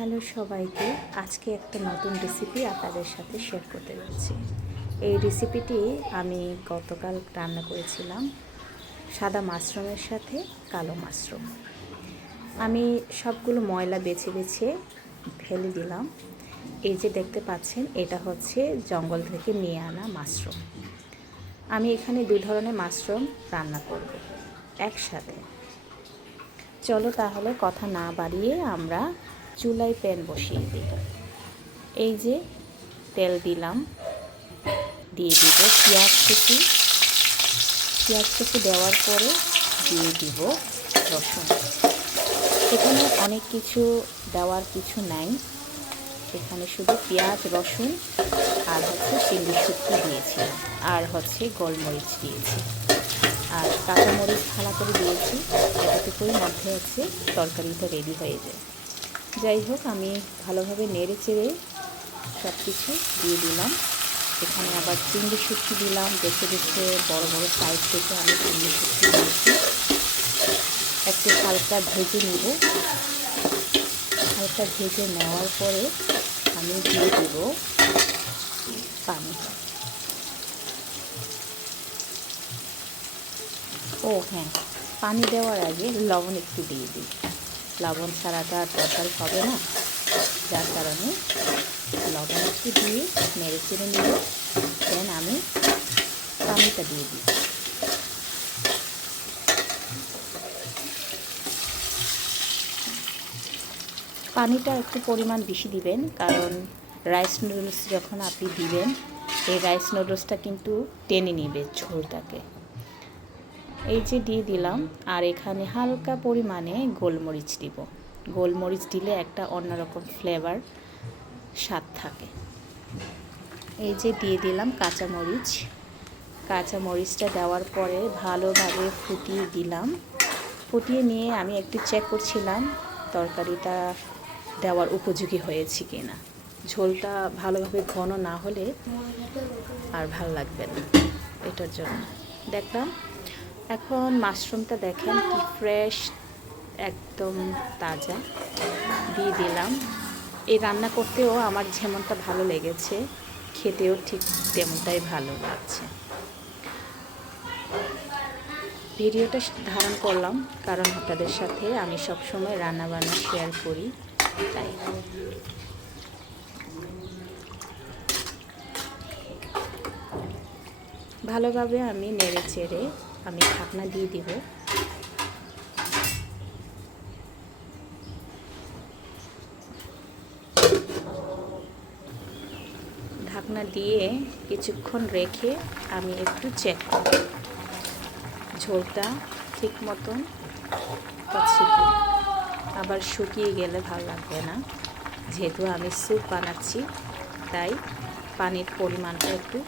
Hello সবাইকে, আজকে একটা নতুন রেসিপি আপনাদের সাথে শেয়ার করতে যাচ্ছি। এই রেসিপিটি আমি গতকাল রান্না করেছিলাম সাদা মাশরুমের সাথে কালো মাশরুম। আমি সবগুলো ময়লা বেছে বেছে ফেলে দিলাম। এই যে দেখতে পাচ্ছেন, এটা হচ্ছে জঙ্গল থেকে নিয়ে আনা মাশরুম। আমি এখানে দুই ধরনের মাশরুম রান্না করব একসাথে। চলো তাহলে কথা না বাড়িয়ে আমরা চুলায় প্যান বসিয়ে দিই। এই যে তেল দিলাম, দিয়ে দিব পেঁয়াজ কুচি দেওয়ার পরে দিয়ে দিব রসুন। এখানে অনেক কিছু দেওয়ার কিছু নাই, এখানে শুধু পেঁয়াজ রসুন আর হচ্ছে চিংড়ি শুটকি দিয়েছি, আর হচ্ছে গোলমরিচ দিয়েছি, আর কাঁচামরিচ ভালো করে দিয়েছি। এতটুকুই মধ্যে হচ্ছে তরকারিটা রেডি হয়ে যায়। যাই হোক, আমি ভালোভাবে নেড়ে চেড়ে সব কিছু দিয়ে দিলাম। এখানে আবার চিংড়ি শুটকি দিলাম, দেখে দেখে বড় বড় সাইজ থেকে আমি চিংড়ি শুটকি দিয়েছি। একটু হালকা ভেজে নিব। হালকা ভেজে নেওয়ার পরে আমি দিয়ে দেব পানি। ও হ্যাঁ, পানি দেওয়ার আগে লবণ একটু দিয়ে দিই। লবণ ছাড়াটা আর তরকারি হবে না, যার কারণে লবণ একটু দিয়ে নেড়ে চেড়ে নিব। দেন আমি পানিটা দিয়ে দিই। পানিটা একটু পরিমাণ বেশি দিবেন, কারণ রাইস নুডলস যখন আপনি দিবেন, এই রাইস নুডলসটা কিন্তু টেনে নেবে ঝোলটাকে। এই যে দিয়ে দিলাম, আর এখানে হালকা পরিমাণে গোলমরিচ দিব। গোলমরিচ দিলে একটা অন্যরকম ফ্লেভার স্বাদ থাকে। এই যে দিয়ে দিলাম কাঁচামরিচটা দেওয়ার পরে ভালোভাবে ফুটিয়ে দিলাম। ফুটিয়ে নিয়ে আমি একটু চেক করছিলাম তরকারিটা দেওয়ার উপযোগী হয়েছে কিনা। ঝোলটা ভালোভাবে ঘন না হলে আর ভালো লাগবে না, এটার জন্য দেখলাম। এখন মাশরুমটা দেখেন কি ফ্রেশ, একদম তাজা দিয়ে দিলাম। এই রান্না করতেও আমার যেমনটা ভালো লেগেছে, খেতেও ঠিক তেমনটাই ভালো লাগছে। ভিডিওটা ধারণ করলাম কারণ আপনাদের সাথে আমি সবসময় রান্নাবান্না শেয়ার করি, তাই। ভালোভাবে আমি নেড়ে চেড়ে আমি ঢাকনা দিয়ে দিব। ঢাকনা দিয়ে কিছুক্ষণ রেখে আমি একটু চেক করব ঝোলটা ঠিক মতন হচ্ছে কি। আবার শুকিয়ে গেলে ভালো লাগবে না, যেহেতু আমি স্যুপ বানাচ্ছি, তাই পানির পরিমাণটা একটু,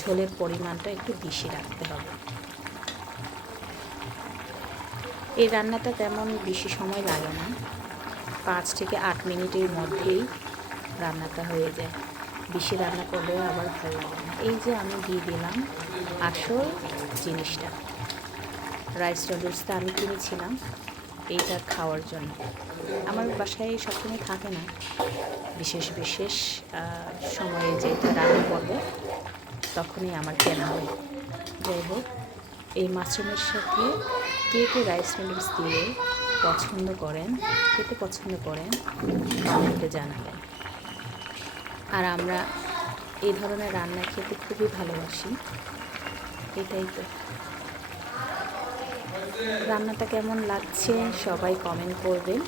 ঝোলের পরিমাণটা একটু বেশি রাখতে হবে। এই রান্নাটা তেমন বেশি সময় লাগে না, 5 থেকে 8 মিনিটের মধ্যেই রান্নাটা হয়ে যায়। বেশি রান্না করলেও আবার ভালো লাগে না। এই যে আমি দিয়ে দিলাম আসল জিনিসটা, রাইস নুডলসটা আমি কিনেছিলাম এইটা খাওয়ার জন্য। আমার বাসায় সবসময় থাকে না, বিশেষ সময়ে যেটা রান্না করবে তখনই আমার কেনা হয়। যাই হোক, এই মাশরুমের সাথে কে কে রাইস নুডলস দিয়ে খেতে পছন্দ করেন কমেন্টে জানাবেন। আর আমরা এই ধরনের রান্না খেতে খুবই ভালোবাসি, এটাই তো। রান্নাটা কেমন লাগছে সবাই কমেন্ট করবেন।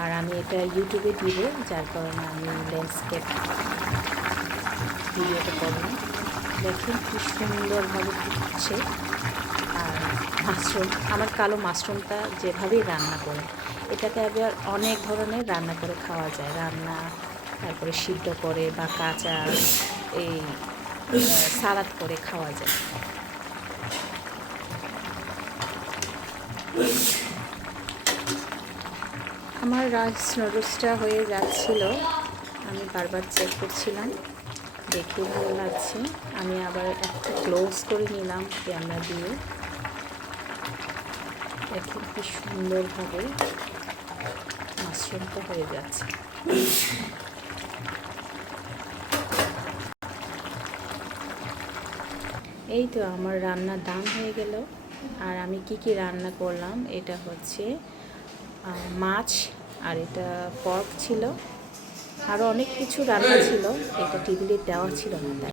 আর আমি এটা ইউটিউবে দিব, যার কারণে আমি ল্যান্ডস্কেপ ভিডিওটা করলাম। দেখুন কি সুন্দরভাবে ফুটছে। আর মাশরুম, আমার কালো মাশরুমটা যেভাবেই রান্না করে, এটাকে আবার অনেক ধরনের রান্না করে খাওয়া যায়। তারপরে সিদ্ধ করে বা কাঁচা এই সালাদ করে খাওয়া যায়। আমার রাইস নুডলসটা হয়ে যাচ্ছিল, আমি বারবার চেক করছিলাম, দেখে ভালো লাগছে। আমি আবার একটা ক্লোজ করে নিলাম ক্যামেরা দিয়ে। দেখুন কি সুন্দরভাবে মাশরুম সেদ্ধ হয়ে যাচ্ছে। এই তো আমার রান্না ডান হয়ে গেল। আর আমি কি রান্না করলাম, এটা হচ্ছে মাছ, আর এটা পর্ক ছিল, আরও অনেক কিছু রান্না ছিল, এটা টেবিলে দেওয়া ছিল না।